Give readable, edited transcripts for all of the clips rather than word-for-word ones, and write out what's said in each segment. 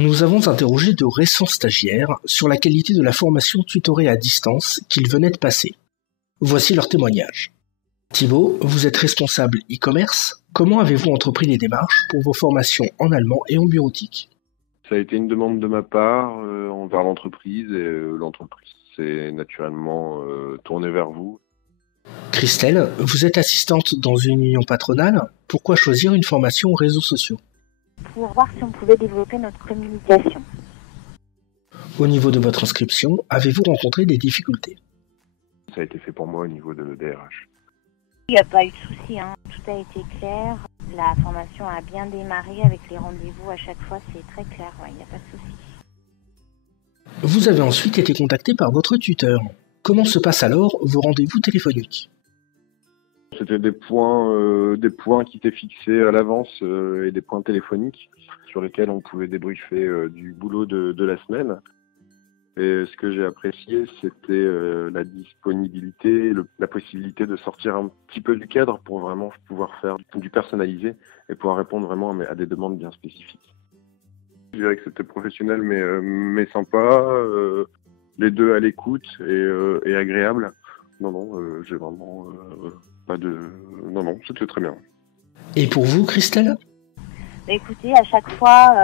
Nous avons interrogé de récents stagiaires sur la qualité de la formation tutorée à distance qu'ils venaient de passer. Voici leur témoignage. Thibaut, vous êtes responsable e-commerce. Comment avez-vous entrepris les démarches pour vos formations en allemand et en bureautique? Ça a été une demande de ma part envers l'entreprise et l'entreprise s'est naturellement tournée vers vous. Christelle, vous êtes assistante dans une union patronale. Pourquoi choisir une formation aux réseaux sociaux? Pour voir si on pouvait développer notre communication. Au niveau de votre inscription, avez-vous rencontré des difficultés? Ça a été fait pour moi au niveau de l'EDRH. Il n'y a pas eu de souci, tout a été clair. La formation a bien démarré avec les rendez-vous à chaque fois, c'est très clair, il n'y a pas de souci. Vous avez ensuite été contacté par votre tuteur. Comment se passent alors vos rendez-vous téléphoniques? C'était des points qui étaient fixés à l'avance et des points téléphoniques sur lesquels on pouvait débriefer du boulot de la semaine. Et ce que j'ai apprécié, c'était la disponibilité, la possibilité de sortir un petit peu du cadre pour vraiment pouvoir faire du personnalisé et pouvoir répondre vraiment à des demandes bien spécifiques. Je dirais que c'était professionnel mais sympa, les deux à l'écoute et agréable. J'ai vraiment pas de... Non, c'était très bien. Et pour vous, Christelle? Écoutez, à chaque fois,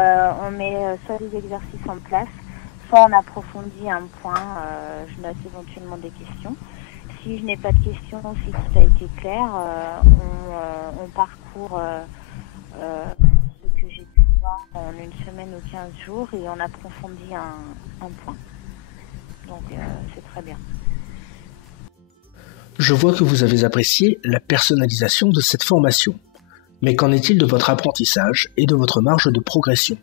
on met soit des exercices en place, soit on approfondit un point, je note éventuellement des questions. Si je n'ai pas de questions, si tout a été clair, on parcourt ce que j'ai pu voir en une semaine ou 15 jours et on approfondit un point. Donc c'est très bien. Je vois que vous avez apprécié la personnalisation de cette formation. Mais qu'en est-il de votre apprentissage et de votre marge de progression?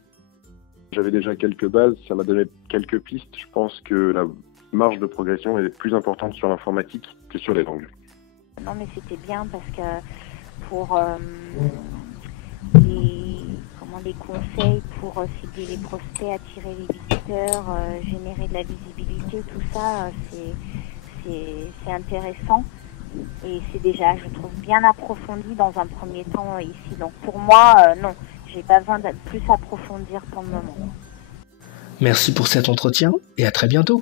J'avais déjà quelques bases, ça m'a donné quelques pistes. Je pense que la marge de progression est plus importante sur l'informatique que sur les langues. Non mais c'était bien parce que pour les conseils pour cibler les prospects, attirer les visiteurs, générer de la visibilité, tout ça, c'est intéressant et c'est déjà, je trouve, bien approfondi dans un premier temps ici. Donc pour moi, non, j'ai pas besoin de plus approfondir pour le moment. Merci pour cet entretien et à très bientôt.